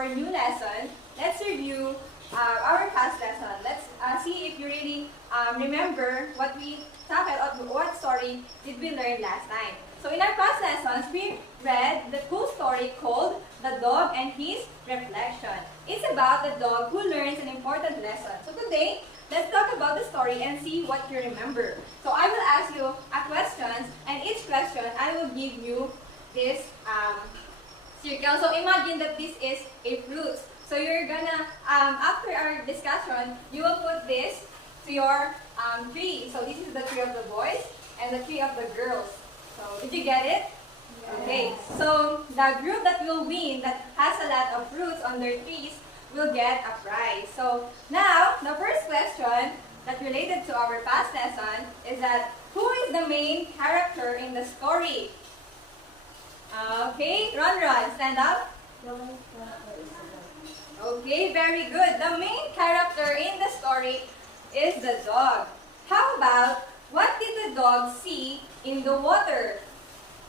our new lesson, let's review our past lesson. Let's see if you really remember what we tackled or what story did we learn last time. So in our past lessons, we read the cool story called The Dog and His Reflection. It's about the dog who learns an important lesson. So today, let's talk about the story and see what you remember. So I will ask you a question, and each question I will give you this circle. So imagine that this is a fruit. So you're gonna, after our discussion, you will put this to your tree. So this is the tree of the boys and the tree of the girls. So did you get it? Yeah. Okay. So the group that will win, that has a lot of fruits on their trees, will get a prize. So now, the first question that related to our past lesson is that who is the main character in the story? Okay, Ron, stand up. Okay, very good. The main character in the story is the dog. How about, what did the dog see in the water?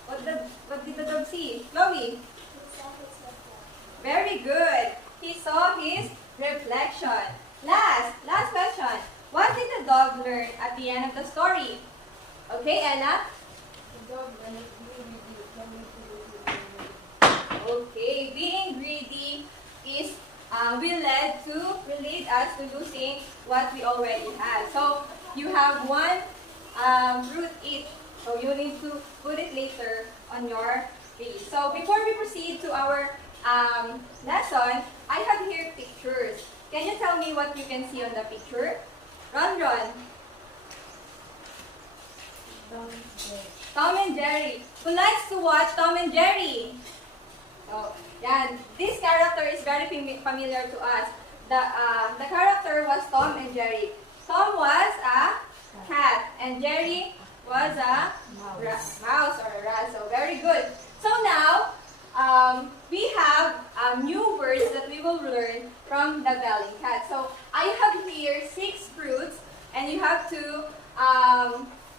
What did the dog see? Chloe? Very good. He saw his reflection. Last question. What did the dog learn at the end of the story? Okay, Ella? The dog learned okay, being greedy is will lead us to losing what we already have. So you have one fruit each. So you need to put it later on your tree. So before we proceed to our lesson, I have here pictures. Can you tell me what you can see on the picture? Ron. Tom and Jerry. Who likes to watch Tom and Jerry? Oh, yeah. This character is very familiar to us. The character was Tom and Jerry. Tom was a cat and Jerry was a mouse or a rat. So very good. So now we have new words that we will learn from the belling cat. So I have here 6 fruits, and you have to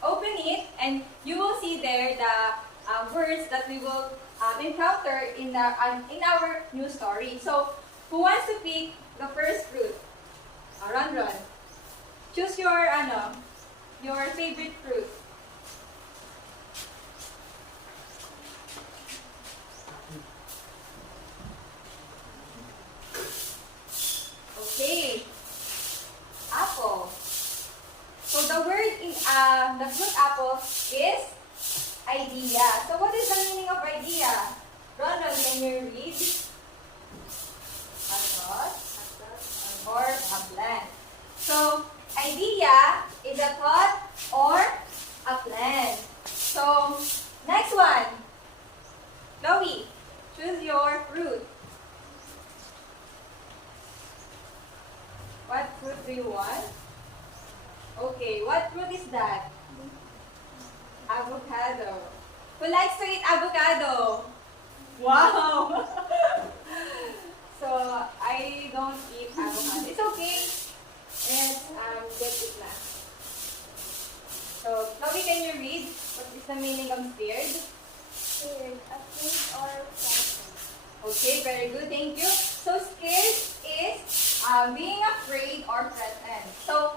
open it, and you will see there the words that we will encounter in our new story. So who wants to pick the first fruit? Ron. Choose your favorite fruit. Okay, apple. So the word in the fruit apple is idea. So what is the meaning of idea? Ron, can you read? A thought or a plan. So idea is a thought or a plan. So next one. Chloe, choose your fruit. What fruit do you want? Okay, what fruit is that? Avocado. Who likes to eat avocado? Wow! So, I don't eat avocado. It's okay. Let's get it na. So, Chloe, can you read? What is the meaning of scared? Scared, afraid, or frightened. Okay, very good. Thank you. So, scared is being afraid or threatened. So,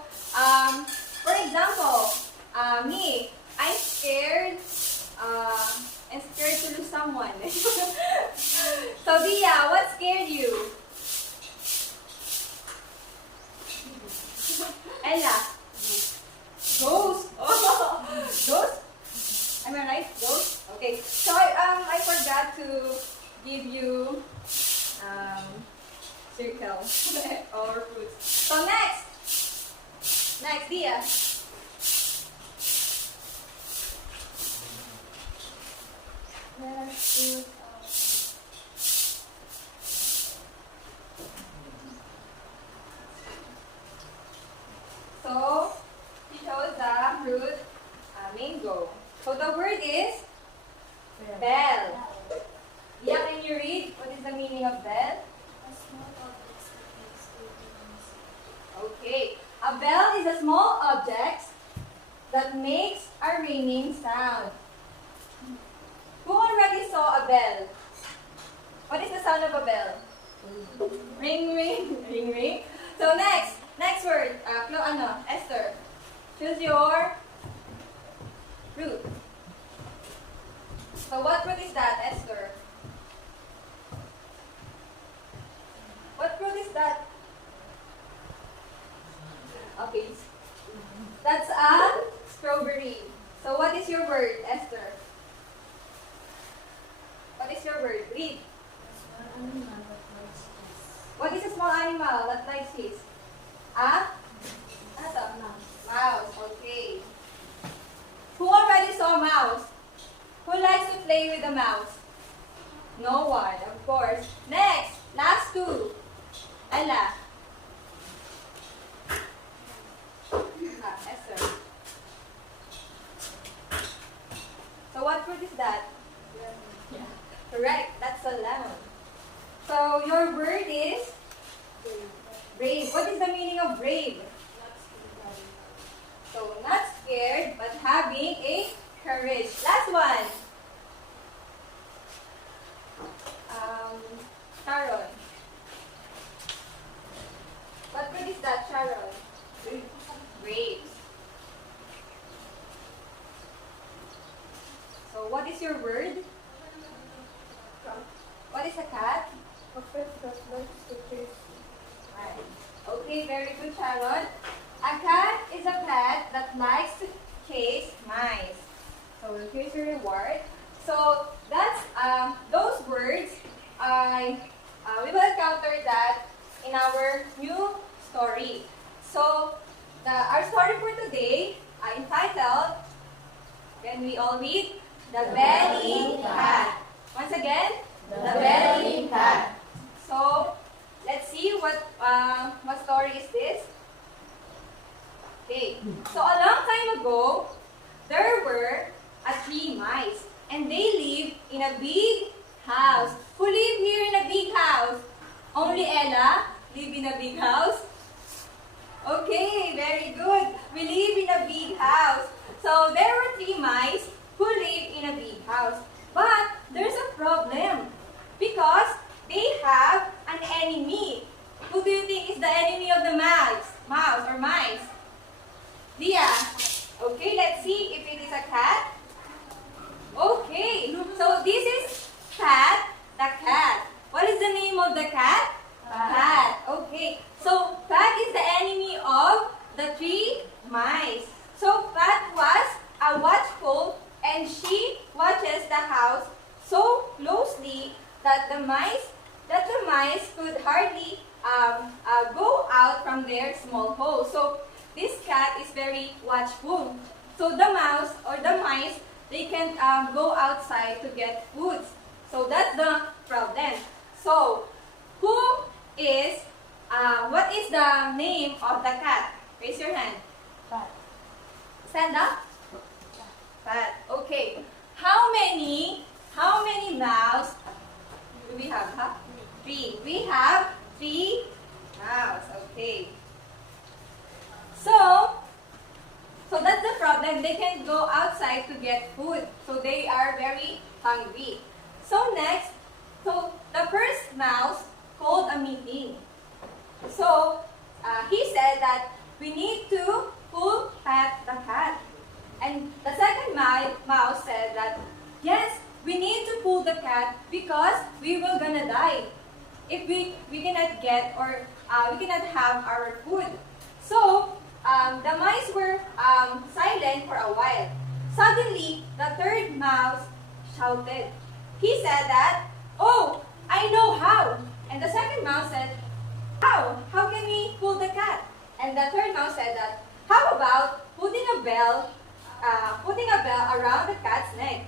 for example, me, I'm scared and scared to lose someone. So, Dia, what scared you? Ella? Ghost. Oh, ghost? Am I right? Ghost? Okay. So, I forgot to give you circle or fruits. So, next, Dia. So, she chose the fruit mango. So, the word is bell. Yeah, can you read? What is the meaning of bell? A small object that makes a noise. Okay. A bell is a small object that makes a ringing sound. Who already saw a bell? What is the sound of a bell? Ring, ring, ring, ring. So next word, Esther. Choose your fruit. So what fruit is that, Esther? What fruit is that? Okay. That's a strawberry. So what is your word, Esther? What is your word? Read. What is a small animal that likes cheese? A? Ano to? Mouse. Okay. Who already saw a mouse? Who likes to play with a mouse? No one, of course. Next, last two. Ella. Esther. So what fruit is that? Yeah. Correct. That's a lemon. So your word is brave. What is the meaning of brave? So not scared, but having a courage. Last one. Sharon. What word is that, Sharon? Brave. So what is your word? What is a cat? Right. Okay, very good, Sharon. A cat is a pet that likes to chase mice. So here's your reward. So that's those words. We will encounter that in our new story. So our story for today entitled. Can we all read? The Belly Cat. Once again, the Belly Cat. So let's see what story is this. Okay. So a long time ago, there were three mice, and they lived in a big house. Who live here in a big house? Only Ella live in a big house. Okay, very good. We live in a big house. So there were three mice who live in a big house. But there's a problem because they have an enemy. Who do you think is the enemy of the mouse? Mouse or mice? Dia. Okay, let's see if it is a cat. Okay, so this is Pat the cat. What is the name of the cat? Pat. Okay, so Pat is the enemy of the three mice. So Pat was a watchful and she watches the house so closely that the mice could hardly go out from their small hole. So this cat is very watchful. So the mouse or the mice, they can't go outside to get food. So that's the problem. So what is the name of the cat? Raise your hand. Pat. Stand up. Pat. Okay. How many mouse do we have? Huh? Three. We have three mouse. Okay. So that's the problem. They can't go outside to get food. So they are very hungry. So next, the first mouse called a meeting. So he said that we need to pet the cat. And the second mouse said that, yes, we need to pull the cat because we will gonna die if we cannot get or we cannot have our food. So the mice were silent for a while. Suddenly, the third mouse shouted. He said that, "Oh, I know how." And the second mouse said, "How? How can we pull the cat?" And the third mouse said that, "How about putting a bell around the cat's neck?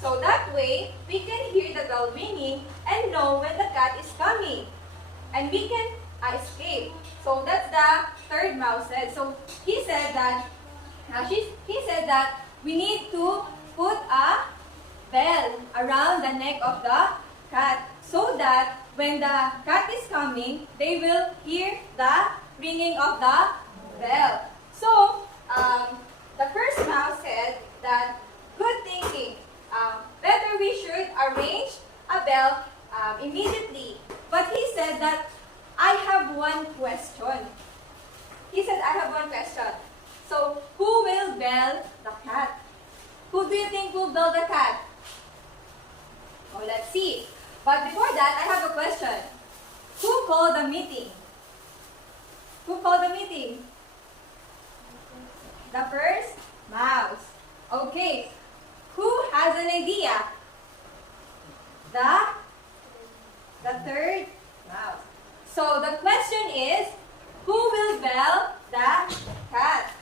So that way, we can hear the bell ringing and know when the cat is coming. And we can escape." So that's the third mouse said. So he said that we need to put a bell around the neck of the cat so that when the cat is coming, they will hear the ringing of the bell. So the first mouse said that, "Good thinking. Better we should arrange a bell immediately." But he said think who built the cat? Oh, let's see. But before that, I have a question. Who called the meeting? Who called the meeting? The first mouse. Okay. Who has an idea? The third mouse. So the question is, who will bell the cat?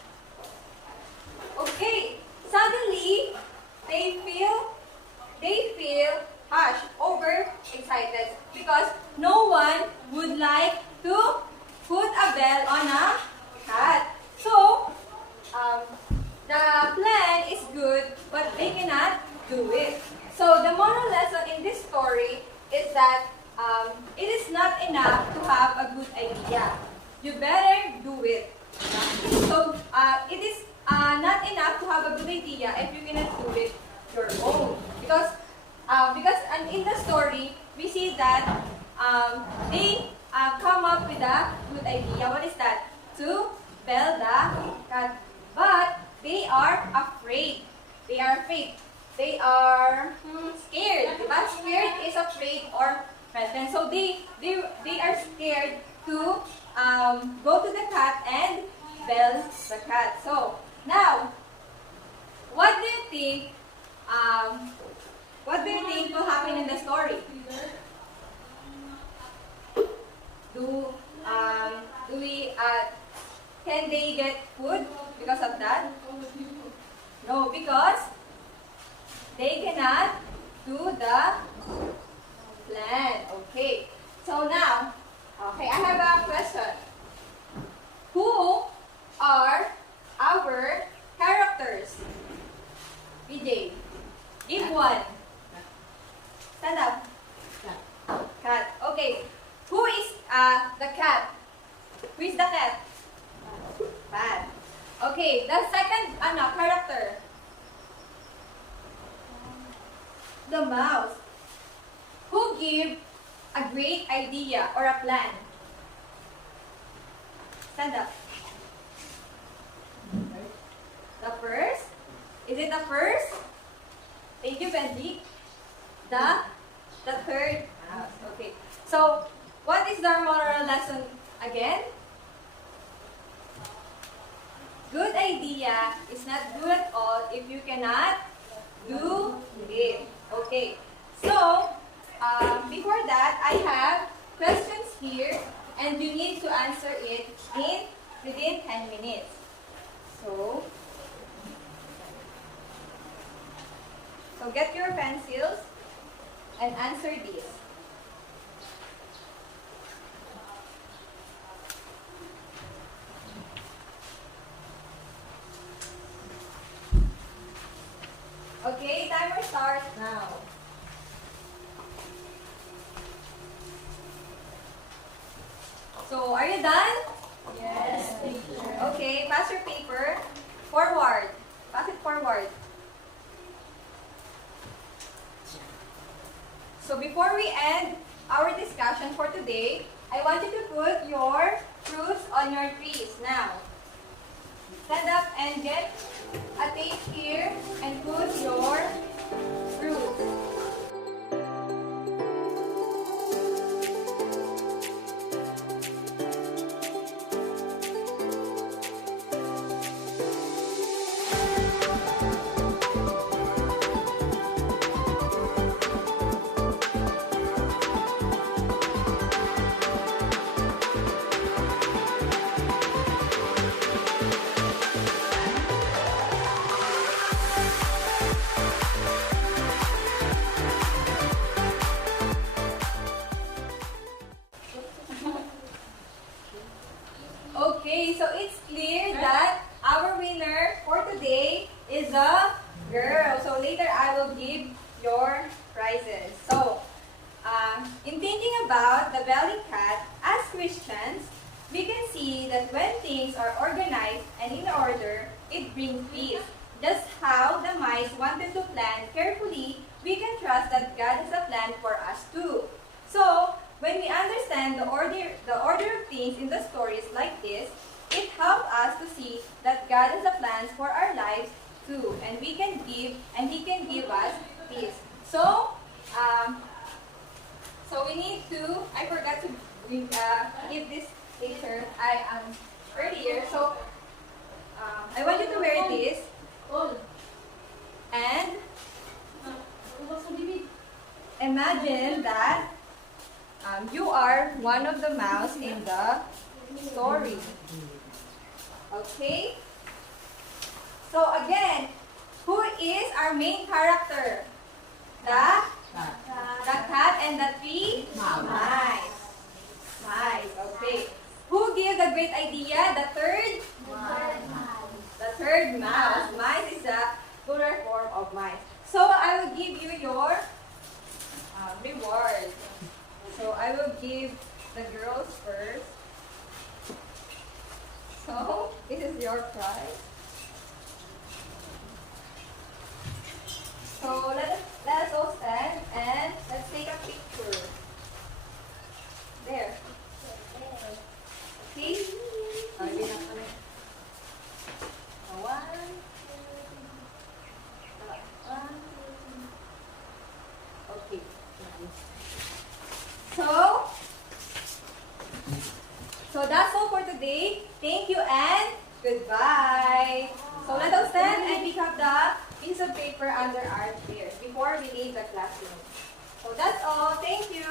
Okay. Suddenly, they feel hushed, overexcited because no one would like to put a bell on a cat. So, the plan is good, but they cannot do it. So, the moral lesson in this story is that it is not enough to have a good idea. You better do it. So, it is not enough to have a good idea if you cannot do it your own. Because in the story, we see that they come up with a good idea. What is that? To bell the cat. But they are afraid. They are afraid. They are scared. But scared is afraid or threatened. So they are scared to go to the cat and bell the cat. So now, what do you think? What do you think will happen in the story? Can they get food because of that? No, because they cannot do the plan. Okay. So now, okay, I have a question. Who are our characters? BJ, give one. Stand up. Cat. Okay. Who is the cat? Who is the cat? Cat. Okay. The second character. The mouse. Who give a great idea or a plan? Stand up. The first? Is it the first? Thank you, Benji. The third mouse. Okay. So, what is the moral lesson again? Good idea is not good at all if you cannot do it. Okay. So, before that, I have questions here and you need to answer it within 10 minutes. So get your pencils and answer these. Okay, timer starts now. So, are you done? Yes, teacher. Okay, pass your paper. Forward. Pass it forward. So before we end our discussion for today, I want you to put your fruits on your trees now. Stand up and get a tape here and put your fruits. Okay, so it's clear that our winner for today is a girl. So later I will give your prizes. So, in thinking about the belly cat, as Christians, we can see that when things are organized and in order, it brings peace. Just how the mice wanted to plan carefully, we can trust that God has a plan for us too. So, when we understand the order of things in the stories like this, it helps us to see that God has a plan for our lives 2. And he can give us this. So, we need to, I forgot to give this picture earlier. So, I want you to wear this. And imagine that you are one of the mouse in the story. Okay? So again, who is our main character? The cat and the 3 mice. Mice, okay. Who gave the great idea? The third? The third mouse. Mice is the plural form of mice. So I will give you your reward. So I will give the girls first. So this is your prize. So let us all stand and let's take a picture. There. See? One. Okay. So that's all for today. Thank you and goodbye. So let us stand and pick up the piece of paper under our chairs before we leave the classroom. So that's all. Thank you.